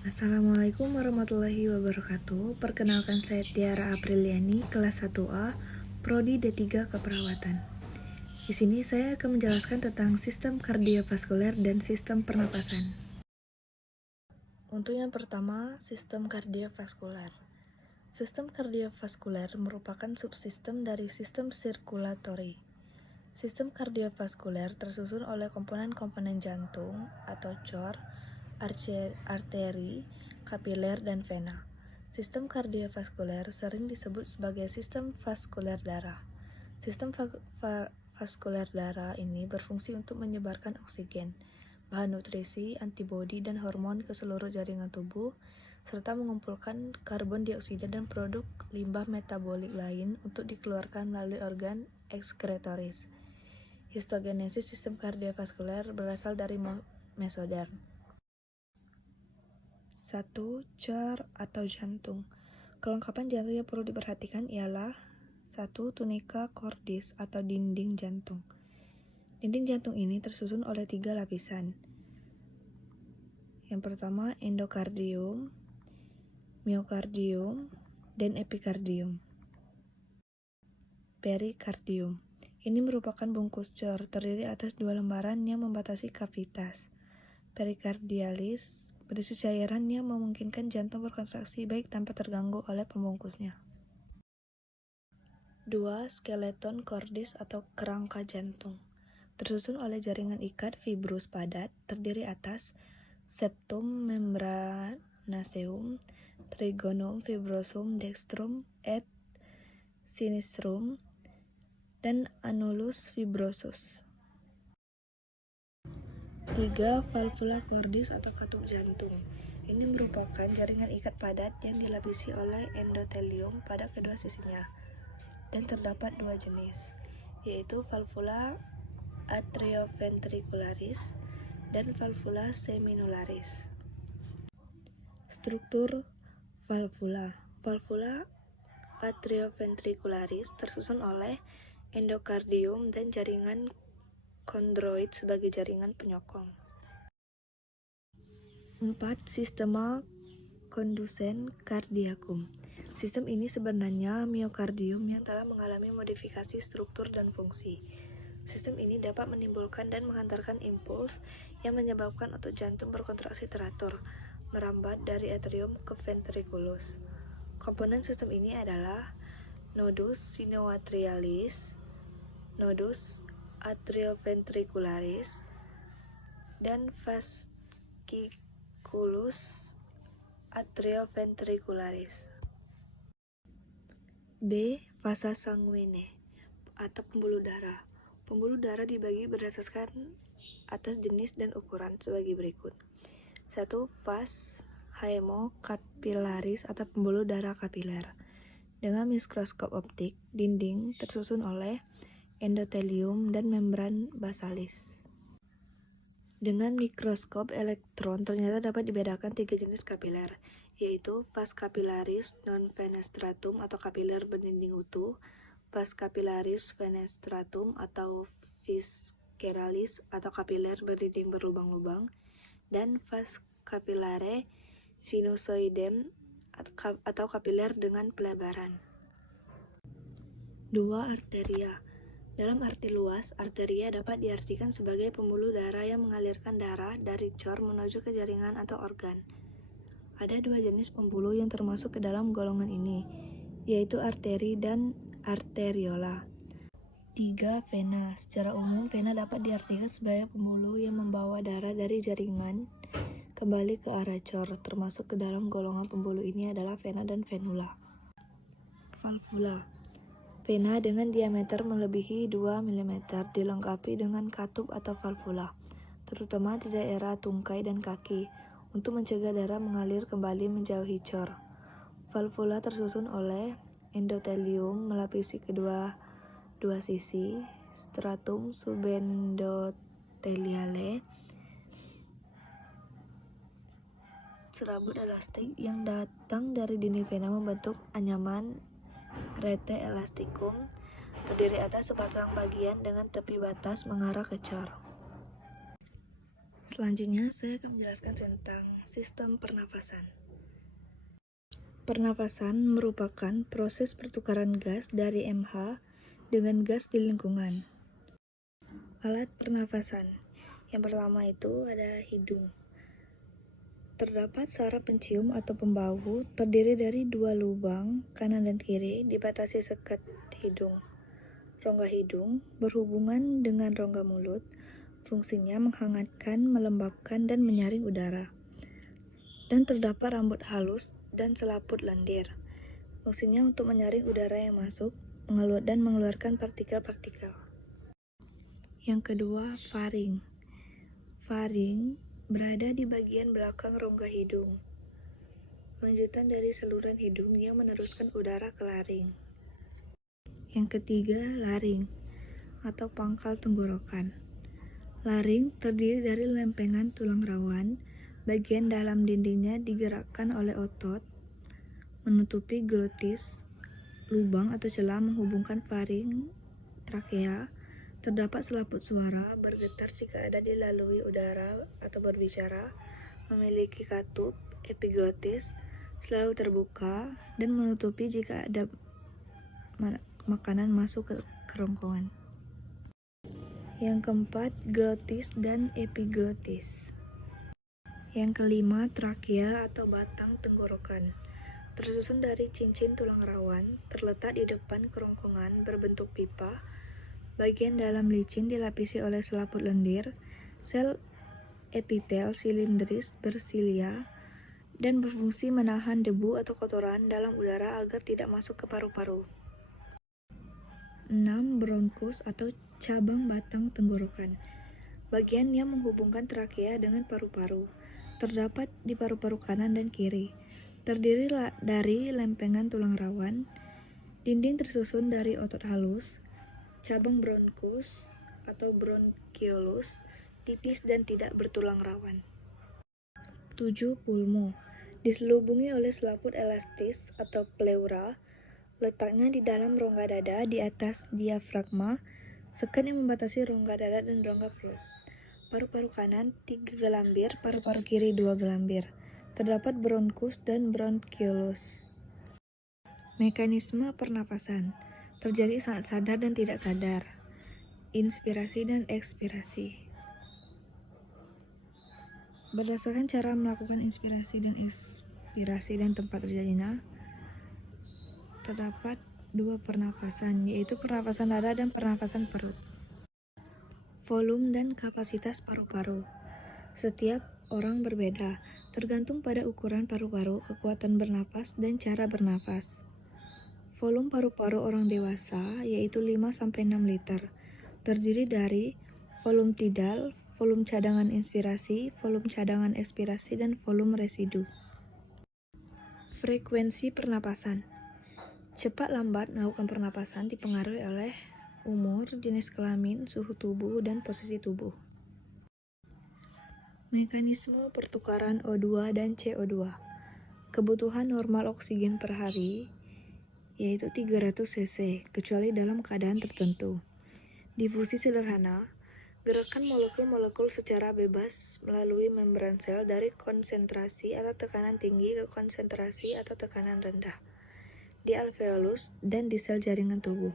Assalamualaikum warahmatullahi wabarakatuh. Perkenalkan saya Tiara Apriliani, kelas 1A, Prodi D3 Keperawatan. Di sini saya akan menjelaskan tentang sistem kardiovaskuler dan sistem pernapasan. Untuk yang pertama, sistem kardiovaskuler. Sistem kardiovaskuler merupakan subsistem dari sistem sirkulatori. Sistem kardiovaskuler tersusun oleh komponen-komponen jantung atau cor, arteri, kapiler, dan vena. Sistem kardiovaskuler sering disebut sebagai sistem vaskuler darah. Sistem vaskuler darah ini berfungsi untuk menyebarkan oksigen, bahan nutrisi, antibodi, dan hormon ke seluruh jaringan tubuh, serta mengumpulkan karbon dioksida dan produk limbah metabolik lain untuk dikeluarkan melalui organ ekskretoris. Histogenesis sistem kardiovaskuler berasal dari mesoderm. 1. Cor atau jantung. Kelengkapan jantung yang perlu diperhatikan ialah 1. Tunica cordis atau dinding jantung. Dinding jantung ini tersusun oleh 3 lapisan. Yang pertama endokardium, miokardium, dan epikardium. Perikardium. Ini merupakan bungkus cor terdiri atas 2 lembaran yang membatasi kavitas. Perikardialis berisi cairan yang memungkinkan jantung berkontraksi baik tanpa terganggu oleh pembungkusnya. 2. Skeleton cordis atau kerangka jantung. Tersusun oleh jaringan ikat fibrus padat, terdiri atas septum membranaceum, trigonum fibrosum dextrum et sinistrum, dan annulus fibrosus. 3. Valvula cordis atau katup jantung. Ini merupakan jaringan ikat padat yang dilapisi oleh endotelium pada kedua sisinya, dan terdapat 2 jenis, yaitu valvula atrioventricularis dan valvula seminularis. Struktur valvula. Valvula atrioventricularis tersusun oleh endokardium dan jaringan kondroid sebagai jaringan penyokong. 4. Sistema kondusen cardiacum. Sistem ini sebenarnya miokardium yang telah mengalami modifikasi struktur dan fungsi. Sistem ini dapat menimbulkan dan menghantarkan impuls yang menyebabkan otot jantung berkontraksi teratur, merambat dari atrium ke ventriculus. Komponen sistem ini adalah nodus sinoatrialis, nodus atrioventricularis, dan fasciculus atrioventricularis. B. Vasa sanguine atau pembuluh darah. Pembuluh darah dibagi berdasarkan atas jenis dan ukuran sebagai berikut. 1. Vas haemocapillaris atau pembuluh darah kapiler. Dengan mikroskop optik, dinding tersusun oleh endotelium dan membran basalis. Dengan mikroskop elektron ternyata dapat dibedakan 3 jenis kapiler, yaitu vas capillaris non fenestratum atau kapiler berdinding utuh, vas capillaris fenestratum atau visceralis atau kapiler berdinding berlubang-lubang, dan vas capillare sinusoidem atau kapiler dengan pelebaran. 2. Arteria. Dalam arti luas, arteria dapat diartikan sebagai pembuluh darah yang mengalirkan darah dari cor menuju ke jaringan atau organ. Ada 2 jenis pembuluh yang termasuk ke dalam golongan ini, yaitu arteri dan arteriola. 3. Vena. Secara umum, vena dapat diartikan sebagai pembuluh yang membawa darah dari jaringan kembali ke arah cor. Termasuk ke dalam golongan pembuluh ini adalah vena dan venula. Valvula. Vena dengan diameter melebihi 2 mm dilengkapi dengan katup atau valvula, terutama di daerah tungkai dan kaki, untuk mencegah darah mengalir kembali menjauhi cor. Valvula tersusun oleh endotelium melapisi kedua sisi, stratum subendoteliale, serabut elastik yang datang dari dinding vena membentuk anyaman rete elasticum, terdiri atas sebatang bagian dengan tepi batas mengarah ke cor. Selanjutnya, saya akan menjelaskan tentang sistem pernafasan. Pernafasan merupakan proses pertukaran gas dari MH dengan gas di lingkungan. Alat pernafasan. Yang pertama itu ada hidung. Terdapat saraf pencium atau pembahu terdiri dari dua lubang, kanan dan kiri, dibatasi sekat hidung. Rongga hidung berhubungan dengan rongga mulut, fungsinya menghangatkan, melembabkan, dan menyaring udara. Dan terdapat rambut halus dan selaput lendir. Fungsinya untuk menyaring udara yang masuk, dan mengeluarkan partikel-partikel. Yang kedua, faring. Faring berada di bagian belakang rongga hidung. Lanjutan dari saluran hidung yang meneruskan udara ke laring. Yang ketiga, laring atau pangkal tenggorokan. Laring terdiri dari lempengan tulang rawan. Bagian dalam dindingnya digerakkan oleh otot menutupi glotis. Lubang atau celah menghubungkan faring, trakea. Terdapat selaput suara, bergetar jika ada dilalui udara atau berbicara, memiliki katup, epiglotis, selalu terbuka, dan menutupi jika ada makanan masuk ke kerongkongan. Yang keempat, glotis dan epiglotis. Yang kelima, trakea atau batang tenggorokan. Tersusun dari cincin tulang rawan, terletak di depan kerongkongan berbentuk pipa. Bagian dalam licin dilapisi oleh selaput lendir, sel epitel silindris bersilia, dan berfungsi menahan debu atau kotoran dalam udara agar tidak masuk ke paru-paru. 6. Bronkus atau cabang batang tenggorokan. Bagian yang menghubungkan trakea dengan paru-paru. Terdapat di paru-paru kanan dan kiri. Terdiri dari lempengan tulang rawan. Dinding tersusun dari otot halus. Cabang bronkus atau bronchiolus tipis dan tidak bertulang rawan. 7. Pulmo. Diselubungi oleh selaput elastis atau pleura. Letaknya di dalam rongga dada di atas diafragma. Sekat yang membatasi rongga dada dan rongga perut. Paru-paru kanan 3 gelambir, paru-paru kiri 2 gelambir. Terdapat bronkus dan bronchiolus. Mekanisme pernafasan terjadi saat sadar dan tidak sadar. Inspirasi dan ekspirasi. Berdasarkan cara melakukan inspirasi dan ekspirasi dan tempat terjadinya, terdapat dua pernafasan, yaitu pernafasan dada dan pernafasan perut. Volume dan kapasitas paru-paru. Setiap orang berbeda, tergantung pada ukuran paru-paru, kekuatan bernapas, dan cara bernapas. Volume paru-paru orang dewasa yaitu 5-6 liter, terdiri dari volume tidal, volume cadangan inspirasi, volume cadangan ekspirasi, dan volume residu. Frekuensi pernapasan. Cepat lambat melakukan pernapasan dipengaruhi oleh umur, jenis kelamin, suhu tubuh, dan posisi tubuh. Mekanisme pertukaran O2 dan CO2. Kebutuhan normal oksigen per hari yaitu 300 cc, kecuali dalam keadaan tertentu. Difusi sederhana, gerakan molekul-molekul secara bebas melalui membran sel dari konsentrasi atau tekanan tinggi ke konsentrasi atau tekanan rendah di alveolus dan di sel jaringan tubuh.